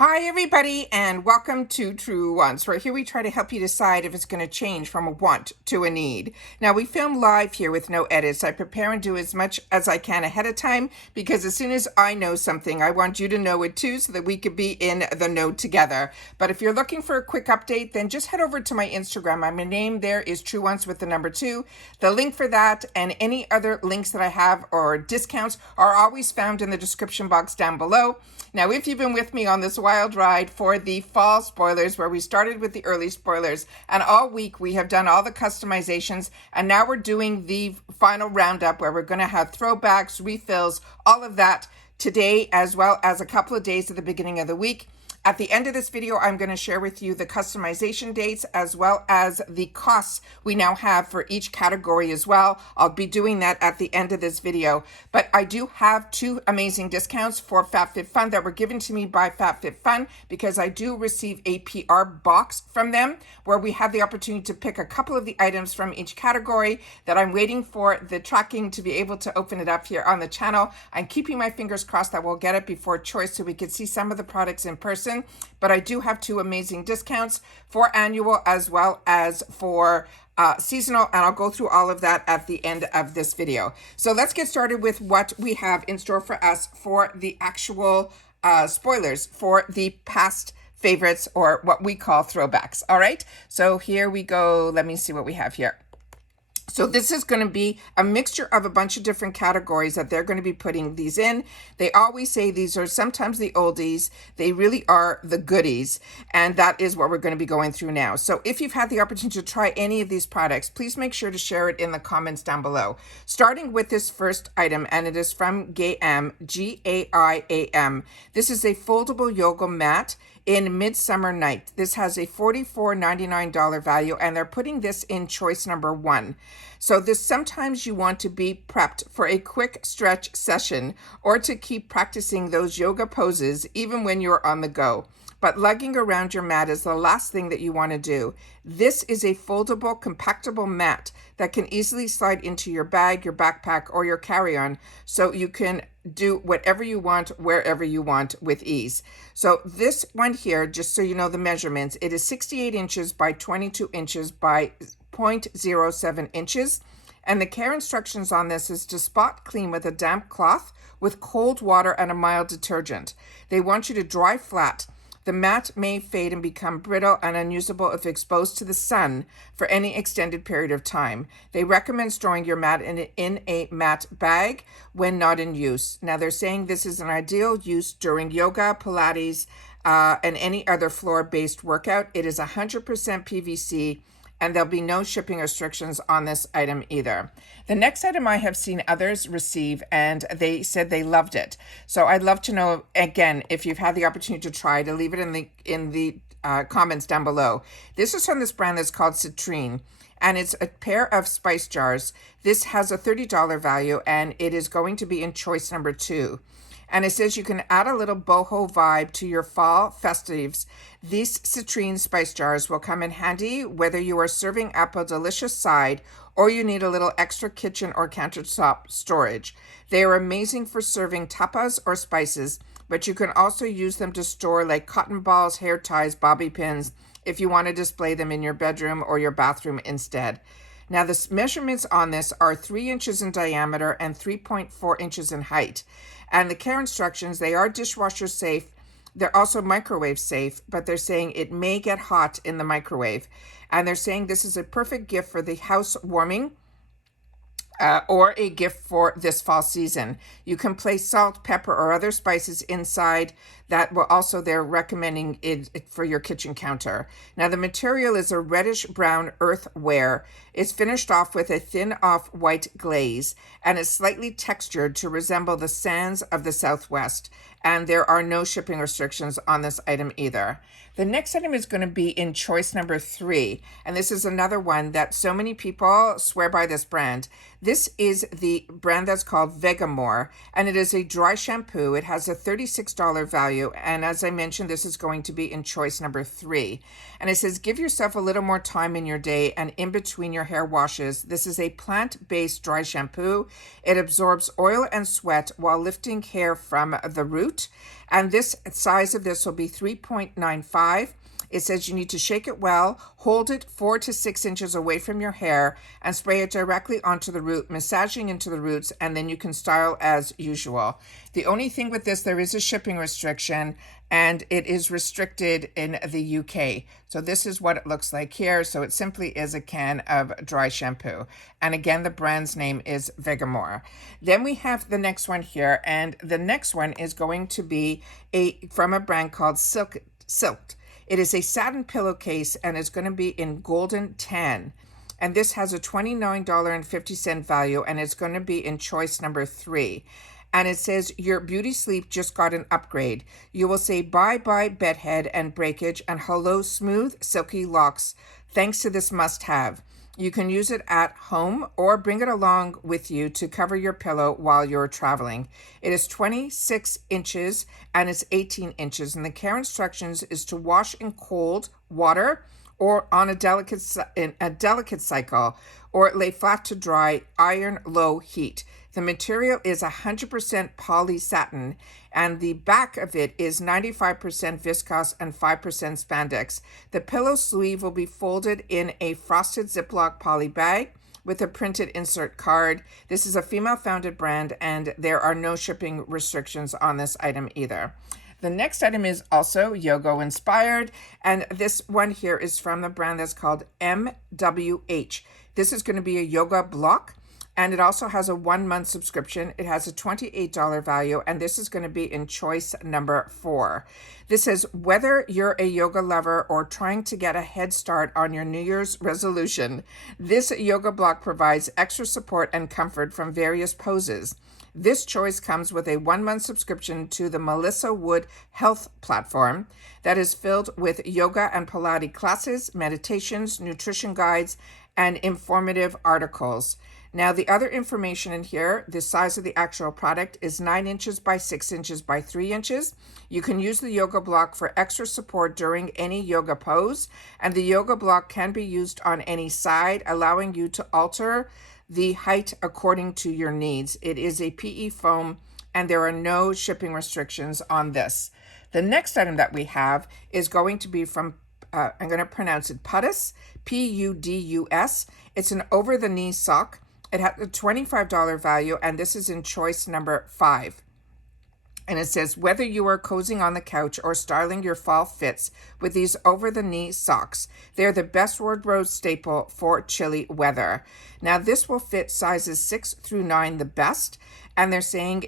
Hi everybody and welcome to Truewants, where here we try to help you decide if it's going to change from a want to a need. Now we film live here with no edits. I prepare and do as much as I can ahead of time because as soon as I know something, I want you to know it too so that we could be in the know together. But if you're looking for a quick update, then just head over to my Instagram. My name there is Truewants with the number 2. The link for that and any other links that I have or discounts are always found in the description box down below. Now, if you've been with me on this wild ride for the fall spoilers, where we started with the early spoilers, and all week we have done all the customizations, and now we're doing the final roundup where we're going to have throwbacks, refills, all of that today, as well as a couple of days at the beginning of the week. At the end of this video, I'm going to share with you the customization dates as well as the costs we now have for each category as well. I'll be doing that at the end of this video. But I do have 2 amazing discounts for FabFitFun that were given to me by FabFitFun because I do receive a PR box from them where we have the opportunity to pick a couple of the items from each category that I'm waiting for the tracking to be able to open it up here on the channel. I'm keeping my fingers crossed that we'll get it before choice so we can see some of the products in person. But I do have 2 amazing discounts for annual as well as for seasonal, and I'll go through all of that at the end of this video. So let's get started with what we have in store for us for the actual spoilers for the past favorites, or what we call throwbacks. All right, so here we go. Let me see what we have here. So this is going to be a mixture of a bunch of different categories that they're going to be putting these in. They always say these are sometimes the oldies. They really are the goodies. And that is what we're going to be going through now. So if you've had the opportunity to try any of these products, please make sure to share it in the comments down below. Starting with this first item, and it is from Gaiam, G-A-I-A-M. This is a foldable yoga mat in Midsummer Night. This has a $44.99 value, and they're putting this in choice number 1. So this, sometimes you want to be prepped for a quick stretch session or to keep practicing those yoga poses even when you're on the go. But lugging around your mat is the last thing that you want to do. This is a foldable, compactable mat that can easily slide into your bag, your backpack, or your carry-on, so you can do whatever you want, wherever you want with ease. So this one here, just so you know the measurements, it is 68 inches by 22 inches by 0.07 inches. And the care instructions on this is to spot clean with a damp cloth with cold water and a mild detergent. They want you to dry flat. The mat may fade and become brittle and unusable if exposed to the sun for any extended period of time. They recommend storing your mat in a mat bag when not in use. Now they're saying this is an ideal use during yoga, Pilates, and any other floor-based workout. It is 100% PVC, and there'll be no shipping restrictions on this item either. The next item I have seen others receive, and they said they loved it. So I'd love to know, again, if you've had the opportunity to try, to leave it in the comments down below. This is from this brand that's called Citrine, and it's a pair of spice jars. This has a $30 value, and it is going to be in choice number 2. And it says you can add a little boho vibe to your fall festives. These citrine spice jars will come in handy whether you are serving up a delicious side or you need a little extra kitchen or countertop storage. They are amazing for serving tapas or spices, but you can also use them to store like cotton balls, hair ties, bobby pins, if you want to display them in your bedroom or your bathroom instead. Now, the measurements on this are 3 inches in diameter and 3.4 inches in height. And the care instructions, they are dishwasher safe. They're also microwave safe, but they're saying it may get hot in the microwave. And they're saying this is a perfect gift for the house warming or a gift for this fall season. You can place salt, pepper, or other spices inside. That will also, they're recommending it for your kitchen counter. Now the material is a reddish brown earthenware. It's finished off with a thin off-white glaze and is slightly textured to resemble the sands of the Southwest. And there are no shipping restrictions on this item either. The next item is going to be in choice number 3. And this is another one that so many people swear by this brand. This is the brand that's called Vegamore, and it is a dry shampoo. It has a $36 value value. And as I mentioned, this is going to be in choice number 3. And it says, give yourself a little more time in your day and in between your hair washes. This is a plant-based dry shampoo. It absorbs oil and sweat while lifting hair from the root. And this size of this will be 3.95. It says you need to shake it well, hold it 4 to 6 inches away from your hair, and spray it directly onto the root, massaging into the roots, and then you can style as usual. The only thing with this, there is a shipping restriction, and it is restricted in the UK. So this is what it looks like here. So it simply is a can of dry shampoo. And again, the brand's name is Vegamore. Then we have the next one here, and the next one is going to be from a brand called Silk. It is a satin pillowcase and it's going to be in golden tan. And this has a $29.50 value and it's going to be in choice number 3. And it says, your beauty sleep just got an upgrade. You will say bye-bye bedhead and breakage and hello smooth, silky locks thanks to this must-have. You can use it at home or bring it along with you to cover your pillow while you're traveling. It is 26 inches and it's 18 inches. And the care instructions is to wash in cold water or on a delicate cycle, or lay flat to dry, iron low heat. The material is 100% poly satin, and the back of it is 95% viscose and 5% spandex. The pillow sleeve will be folded in a frosted Ziploc poly bag with a printed insert card. This is a female-founded brand, and there are no shipping restrictions on this item either. The next item is also yoga inspired, and this one here is from the brand that's called MWH. This is going to be a yoga block, and it also has a 1-month subscription. It has a $28 value, and this is going to be in choice number 4. This says, whether you're a yoga lover or trying to get a head start on your New Year's resolution, this yoga block provides extra support and comfort from various poses. This choice comes with a 1-month subscription to the Melissa Wood Health platform that is filled with yoga and Pilates classes, meditations, nutrition guides, and informative articles. Now, the other information in here, the size of the actual product is 9 inches by 6 inches by 3 inches. You can use the yoga block for extra support during any yoga pose, and the yoga block can be used on any side, allowing you to alter the height according to your needs. It is a PE foam, and there are no shipping restrictions on this. The next item that we have is going to be from, I'm going to pronounce it Pudus, P-U-D-U-S. It's an over-the-knee sock. It has a $25 value, and this is in choice number 5. And it says, whether you are cozying on the couch or styling your fall fits with these over-the-knee socks, they're the best wardrobe staple for chilly weather. Now, this will fit sizes 6 through 9 the best, and they're saying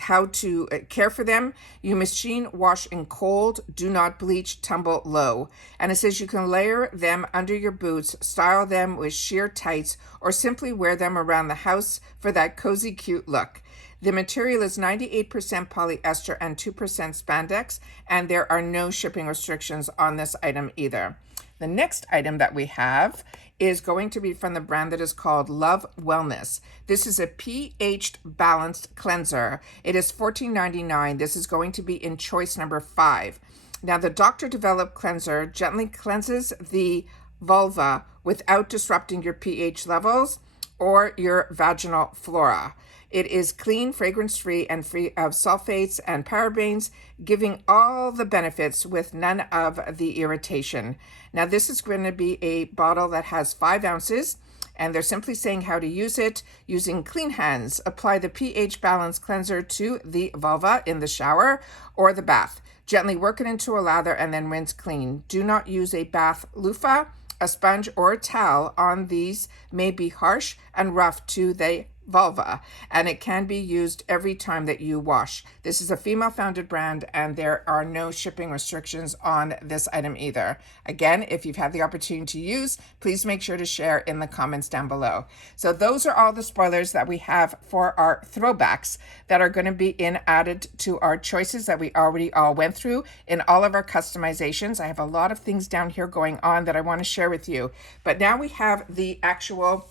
how to care for them. You machine wash in cold, do not bleach, tumble low. And it says you can layer them under your boots, style them with sheer tights, or simply wear them around the house for that cozy, cute look. The material is 98% polyester and 2% spandex, and there are no shipping restrictions on this item either. The next item that we have is going to be from the brand that is called Love Wellness. This is a pH balanced cleanser. It is $14.99. This is going to be in choice number 5. Now, the doctor-developed cleanser gently cleanses the vulva without disrupting your pH levels or your vaginal flora. It is clean, fragrance-free, and free of sulfates and parabens, giving all the benefits with none of the irritation. Now, this is going to be a bottle that has 5 ounces, and they're simply saying how to use it. Using clean hands, apply the pH balance cleanser to the vulva in the shower or the bath. Gently work it into a lather and then rinse clean. Do not use a bath loofah. A sponge or a towel on these may be harsh and rough to the vulva, and it can be used every time that you wash. This is a female-founded brand, and there are no shipping restrictions on this item either. Again, if you've had the opportunity to use, please make sure to share in the comments down below. So those are all the spoilers that we have for our throwbacks that are going to be added to our choices that we already all went through in all of our customizations. I have a lot of things down here going on that I want to share with you, but now we have the actual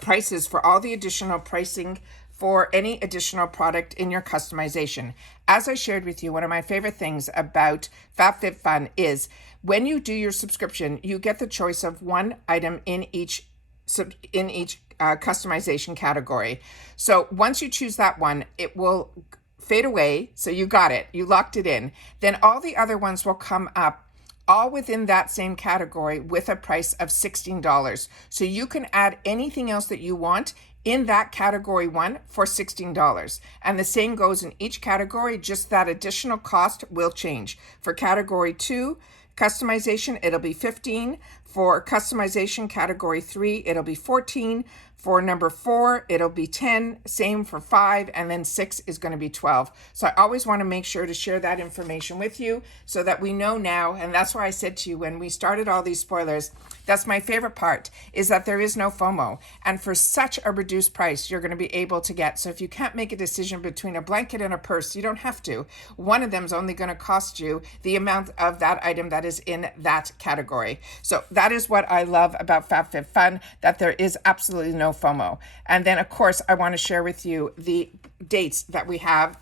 prices for all the additional pricing for any additional product in your customization. As I shared with you, one of my favorite things about FabFitFun is when you do your subscription, you get the choice of one item in each customization category. So once you choose that one, it will fade away. So you got it, you locked it in. Then all the other ones will come up all within that same category with a price of $16. So you can add anything else that you want in that category 1 for $16. And the same goes in each category, just that additional cost will change. For category 2, customization, it'll be $15. For customization category 3, it'll be $14. For number 4, it'll be $10. Same for 5, and then 6 is going to be $12. So I always want to make sure to share that information with you so that we know now. And that's why I said to you when we started all these spoilers, that's my favorite part, is that there is no FOMO. And for such a reduced price, you're going to be able to get. So if you can't make a decision between a blanket and a purse, you don't have to. One of them is only going to cost you the amount of that item that is in that category. So that is what I love about FabFitFun, that there is absolutely no FOMO. And then, of course, I want to share with you the dates that we have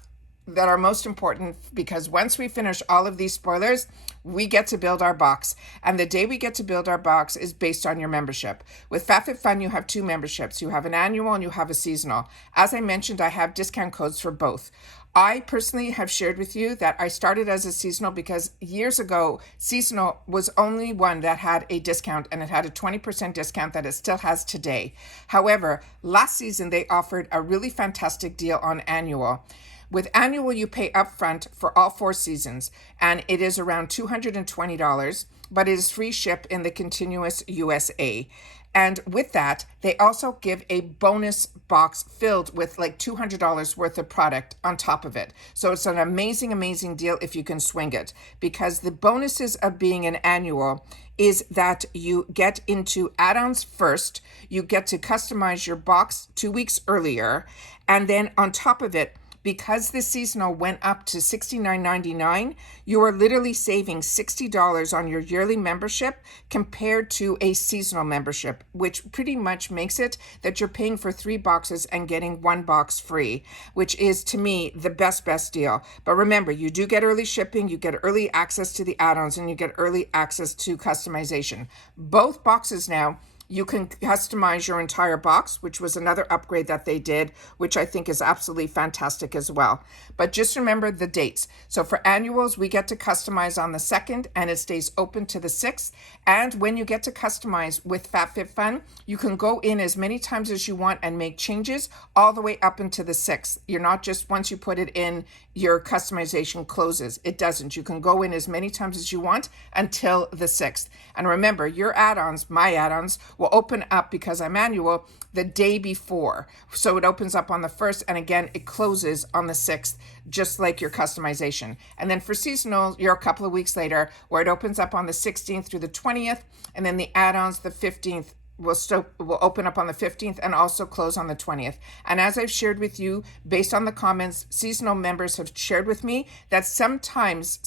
that are most important, because once we finish all of these spoilers, we get to build our box. And the day we get to build our box is based on your membership. With FabFitFun, you have 2 memberships. You have an annual and you have a seasonal. As I mentioned, I have discount codes for both. I personally have shared with you that I started as a seasonal because years ago, seasonal was only one that had a discount, and it had a 20% discount that it still has today. However, last season, they offered a really fantastic deal on annual. With annual, you pay upfront for all 4 seasons, and it is around $220, but it is free ship in the continuous USA. And with that, they also give a bonus box filled with like $200 worth of product on top of it. So it's an amazing, amazing deal if you can swing it, because the bonuses of being an annual is that you get into add-ons first, you get to customize your box 2 weeks earlier, and then on top of it, because the seasonal went up to $69.99, you are literally saving $60 on your yearly membership compared to a seasonal membership, which pretty much makes it that you're paying for 3 boxes and getting 1 box free, which is, to me, the best deal. But remember, you do get early shipping, you get early access to the add-ons, and you get early access to customization. Both boxes now, you can customize your entire box, which was another upgrade that they did, which I think is absolutely fantastic as well. But just remember the dates. So for annuals, we get to customize on the 2nd, and it stays open to the 6th. And when you get to customize with FabFitFun, you can go in as many times as you want and make changes all the way up into the 6th. You're not just, once you put it in, your customization closes. It doesn't. You can go in as many times as you want until the 6th. And remember, your add-ons, my add-ons, will open up, because I'm annual, the day before. So it opens up on the 1st, and again, it closes on the 6th, just like your customization. And then for seasonal, you're a couple of weeks later, where it opens up on the 16th through the 20th, and then the add-ons, the 15th, will open up on the 15th and also close on the 20th. And as I've shared with you, based on the comments, seasonal members have shared with me that sometimes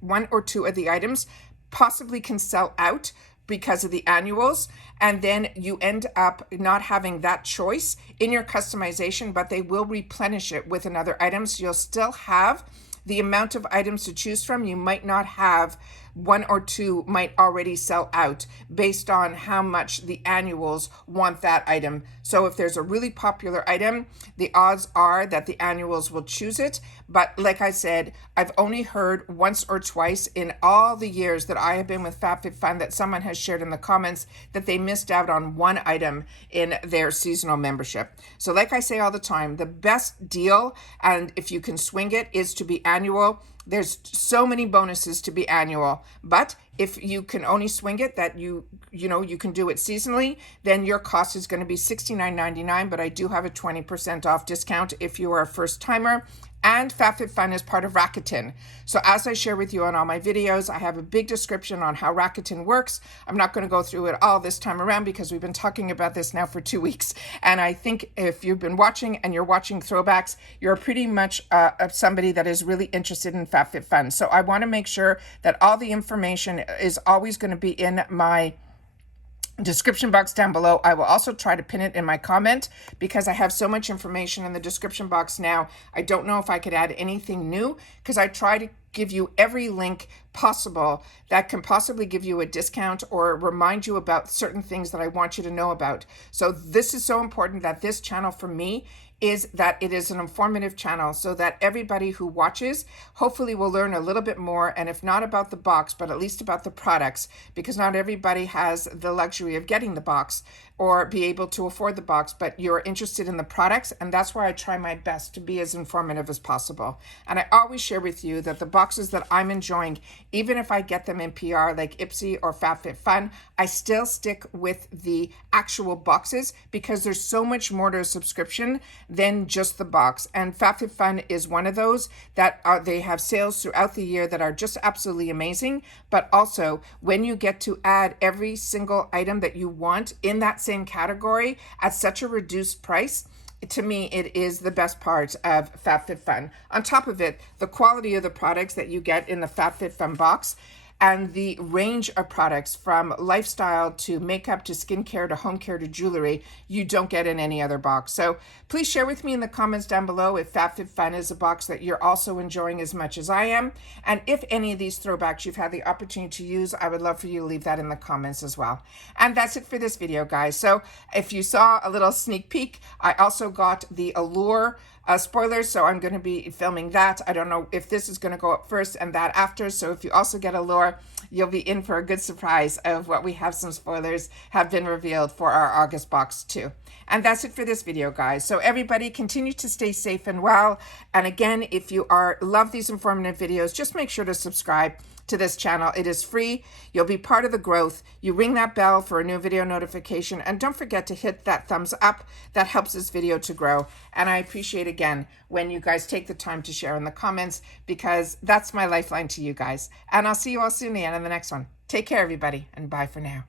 1 or 2 of the items possibly can sell out because of the annuals, and then you end up not having that choice in your customization, but they will replenish it with another item. So you'll still have the amount of items to choose from. You might not have 1 or 2 might already sell out based on how much the annuals want that item. So if there's a really popular item, the odds are that the annuals will choose it. But like I said, I've only heard once or twice in all the years that I have been with FabFitFun that someone has shared in the comments that they missed out on 1 item in their seasonal membership. So like I say all the time, the best deal, and if you can swing it, is to be annual. There's so many bonuses to be annual, but if you can only swing it that you can do it seasonally, then your cost is going to be $69.99, but I do have a 20% off discount if you are a first timer. And FabFitFun is part of Rakuten. So as I share with you on all my videos, I have a big description on how Rakuten works. I'm not going to go through it all this time around because we've been talking about this now for 2 weeks. And I think if you've been watching and you're watching throwbacks, you're pretty much somebody that is really interested in FabFitFun. So I want to make sure that all the information is always going to be in my description box down below. I will also try to pin it in my comment because I have so much information in the description box now. I don't know if I could add anything new because I try to give you every link possible that can possibly give you a discount or remind you about certain things that I want you to know about. So this is so important that this channel for me is that it is an informative channel so that everybody who watches hopefully will learn a little bit more, and if not about the box, but at least about the products, because not everybody has the luxury of getting the box or be able to afford the box, but you're interested in the products, and that's why I try my best to be as informative as possible. And I always share with you that the boxes that I'm enjoying, even if I get them in PR like Ipsy or FabFitFun, I still stick with the actual boxes because there's so much more to a subscription than just the box. And FabFitFun is one of those that they have sales throughout the year that are just absolutely amazing. But also when you get to add every single item that you want in that same category at such a reduced price, to me, it is the best part of FabFitFun. On top of it, the quality of the products that you get in the FabFitFun box and the range of products from lifestyle to makeup to skincare to home care to jewelry, you don't get in any other box. So please share with me in the comments down below if FabFitFun is a box that you're also enjoying as much as I am. And if any of these throwbacks you've had the opportunity to use, I would love for you to leave that in the comments as well. And that's it for this video, guys. So if you saw a little sneak peek, I also got the Allure spoilers, so I'm going to be filming that. I don't know if this is going to go up first and that after, so if you also get Allure, you'll be in for a good surprise of what we have. Some spoilers have been revealed for our August box too. And that's it for this video, guys. So everybody continue to stay safe and well. And again, if you love these informative videos, just make sure to subscribe to this channel. It is free. You'll be part of the growth. You ring that bell for a new video notification, and don't forget to hit that thumbs up. That helps this video to grow. And I appreciate again when you guys take the time to share in the comments, because that's my lifeline to you guys. And I'll see you all soon again in the next one. Take care, everybody, and bye for now.